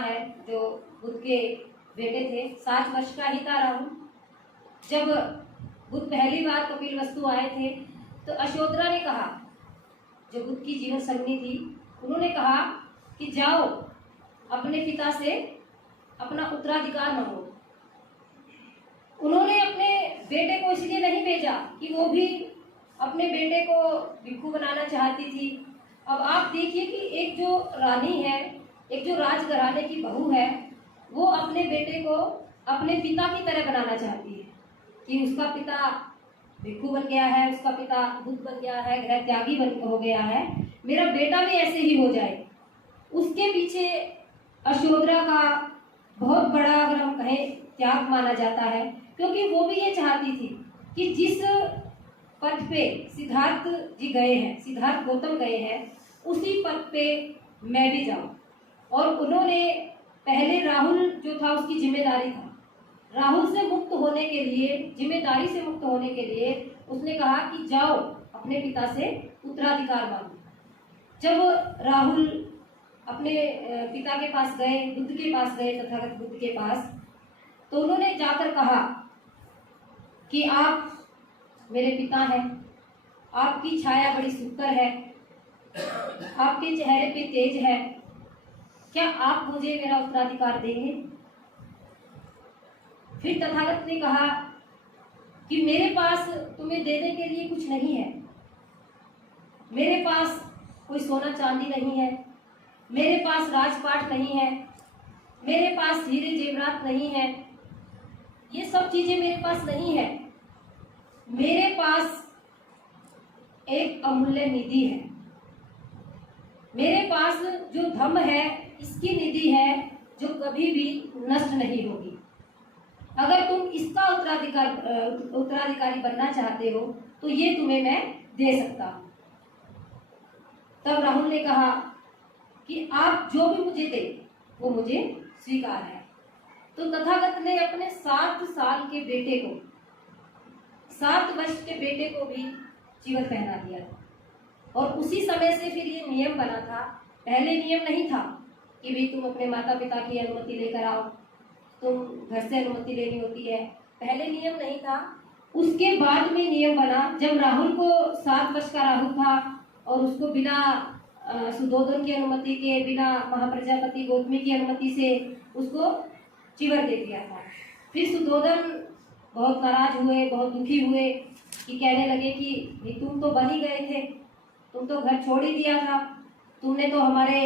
है जो बुद्ध के बेटे थे, 7 वर्ष का ही था राहुल। जब बुद्ध पहली बार कपिलवस्तु आए थे तो यशोधरा ने कहा, जो बुद्ध की जीवन संगिनी थी, उन्होंने कहा कि जाओ अपने पिता से अपना उत्तराधिकार मांगो। उन्होंने अपने बेटे को इसलिए नहीं भेजा कि वो भी अपने बेटे को भिक्षु बनाना चाहती थी। अब आप देखिए कि एक जो रानी है, एक जो राजघराने की बहू है, वो अपने बेटे को अपने पिता की तरह बनाना चाहती है कि उसका पिता भिक्षु बन गया है, उसका पिता बुद्ध बन गया है, गृह त्यागी हो गया है, मेरा बेटा भी ऐसे ही हो जाए। उसके पीछे यशोधरा का बहुत बड़ा, अगर हम कहें, त्याग माना जाता है, क्योंकि वो भी ये चाहती थी कि जिस पथ पे सिद्धार्थ जी गए हैं, सिद्धार्थ गौतम गए हैं, उसी पथ पे मैं भी जाऊं। और उन्होंने पहले राहुल जो था उसकी जिम्मेदारी था, राहुल से मुक्त होने के लिए, जिम्मेदारी से मुक्त होने के लिए उसने कहा कि जाओ अपने पिता से उत्तराधिकार मांगो। जब राहुल अपने पिता के पास गए, बुद्ध के पास गए, तथागत बुद्ध के पास, तो उन्होंने जाकर कहा कि आप मेरे पिता हैं, आपकी छाया बड़ी सुंदर है, आपके चेहरे पे तेज है, क्या आप मुझे मेरा उत्तराधिकार देंगे? फिर तथागत ने कहा कि मेरे पास तुम्हें देने के लिए कुछ नहीं है, मेरे पास कोई सोना चांदी नहीं है, मेरे पास राजपाट नहीं है, मेरे पास हीरे जेवरात नहीं है, ये सब चीजें मेरे पास नहीं है। मेरे पास एक अमूल्य निधि है, मेरे पास जो धन है इसकी निधि है जो कभी भी नष्ट नहीं होगी। अगर तुम इसका उत्तराधिकारी बनना चाहते हो तो ये तुम्हें मैं दे सकता हूं। तब राहुल ने कहा कि आप जो भी मुझे दे वो मुझे स्वीकार है। तो तथागत ने अपने 7 साल के बेटे को, 7 वर्ष के बेटे को भी चीवर पहना दिया था। और उसी समय से फिर ये नियम बना था। पहले नियम नहीं था कि भाई तुम अपने माता पिता की अनुमति लेकर आओ, तुम घर से अनुमति लेनी होती है, पहले नियम नहीं था। उसके बाद में नियम बना, जब राहुल को 7 वर्ष का राहुल था और उसको बिना सुदोधन की अनुमति के, बिना महाप्रजापति गौतमी की अनुमति से उसको चीवर दे दिया था। फिर सुदोधन बहुत नाराज हुए, बहुत दुखी हुए कि कहने लगे कि तुम तो बन ही गए थे, तुम तो घर छोड़ ही दिया था, तुमने तो हमारे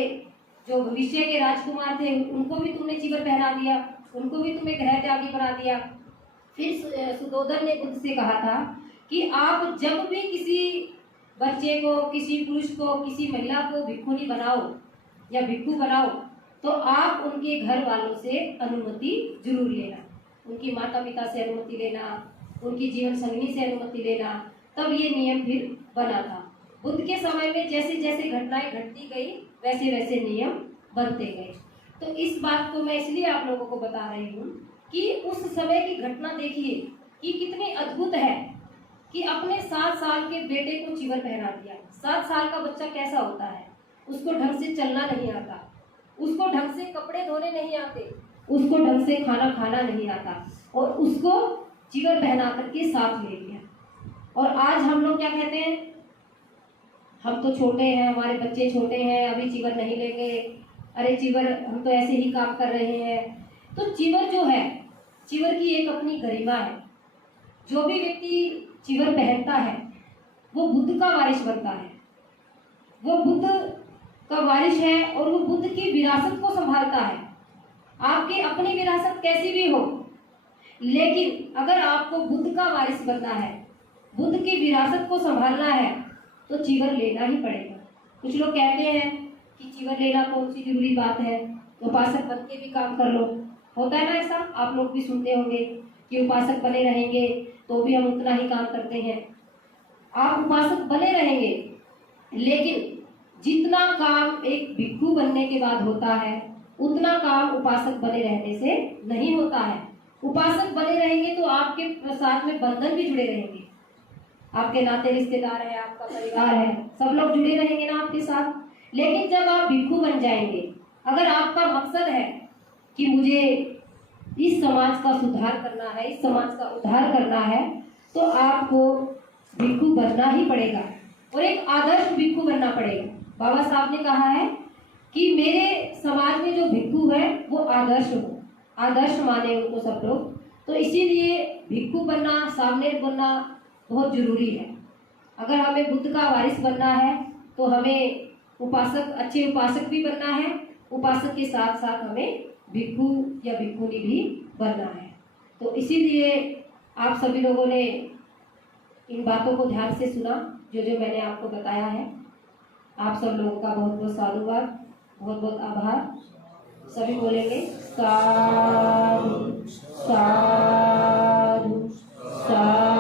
जो भविष्य के राजकुमार थे उनको भी तुमने चीवर पहना दिया, उनको भी तुम्हें गृह त्यागी बना दिया। फिर सुदोधन ने बुद्ध से कहा था कि आप जब भी किसी बच्चे को, किसी पुरुष को, किसी महिला को भिक्षुनी बनाओ या भिक्षु बनाओ तो आप उनके घर वालों से अनुमति जरूर लेना, उनकी माता पिता से अनुमति लेना, उनकी जीवन संगिनी से अनुमति लेना। तब ये नियम फिर बना था। बुद्ध के समय में जैसे जैसे घटनाएं घटती गई वैसे वैसे नियम बनते गए। तो इस बात को मैं इसलिए आप लोगों को बता रही हूँ कि उस समय की घटना देखिए कि कितनी अद्भुत है कि अपने 7 साल के बेटे को चीवर पहना दिया। 7 साल का बच्चा कैसा होता है, उसको ढंग से चलना नहीं आता, उसको ढंग से कपड़े धोने नहीं आते, उसको ढंग से खाना खाना नहीं आता, और उसको चीवर पहना करके साथ ले लिया। और आज हम लोग क्या कहते हैं, हम तो छोटे हैं, हमारे बच्चे छोटे हैं, अभी चीवर नहीं लेंगे, अरे चीवर, हम तो ऐसे ही काम कर रहे हैं। तो चीवर जो है, चीवर की एक अपनी गरिमा है। जो भी व्यक्ति चीवर पहनता है वो बुद्ध का वारिस बनता है, वो बुद्ध का वारिस है और वो बुद्ध की विरासत को संभालता है। आपकी अपनी विरासत कैसी भी हो, लेकिन अगर आपको बुद्ध का वारिस बनना है, बुद्ध की विरासत को संभालना है, तो चीवर लेना ही पड़ेगा। कुछ लोग कहते हैं कि चीवर लेना कौन सी जरूरी बात है, तो उपासक बन के भी काम कर लो। होता है ना ऐसा, आप लोग भी सुनते होंगे कि उपासक बने रहेंगे तो भी हम उतना ही काम करते हैं। आप उपासक बने रहेंगे, लेकिन जितना काम एक भिक्षु बनने के बाद होता है उतना काम उपासक बने रहने से नहीं होता है। उपासक बने रहेंगे तो आपके साथ में बंधन भी जुड़े रहेंगे, आपके नाते रिश्तेदार है, आपका परिवार है, सब लोग जुड़े रहेंगे ना आपके साथ। लेकिन जब आप भिक्षु बन जाएंगे, अगर आपका मकसद है कि मुझे इस समाज का सुधार करना है, इस समाज का उद्धार करना है, तो आपको भिक्षु बनना ही पड़ेगा और एक आदर्श भिक्षु बनना पड़ेगा। बाबा साहब ने कहा है कि मेरे समाज में जो भिक्षु है वो आदर्श हो, आदर्श माने उनको सब लोग। तो इसीलिए भिक्षु बनना, सामने बनना बहुत जरूरी है। अगर हमें बुद्ध का वारिस बनना है तो हमें उपासक, अच्छे उपासक भी बनना है, उपासक के साथ साथ हमें भिक्षु या भिक्षुनी भी बनना है। तो इसीलिए आप सभी लोगों ने इन बातों को ध्यान से सुना, जो जो मैंने आपको बताया है। आप सब लोगों का बहुत बहुत साधुवाद, बहुत बहुत आभार। सभी बोलेंगे साधु साधु साधु।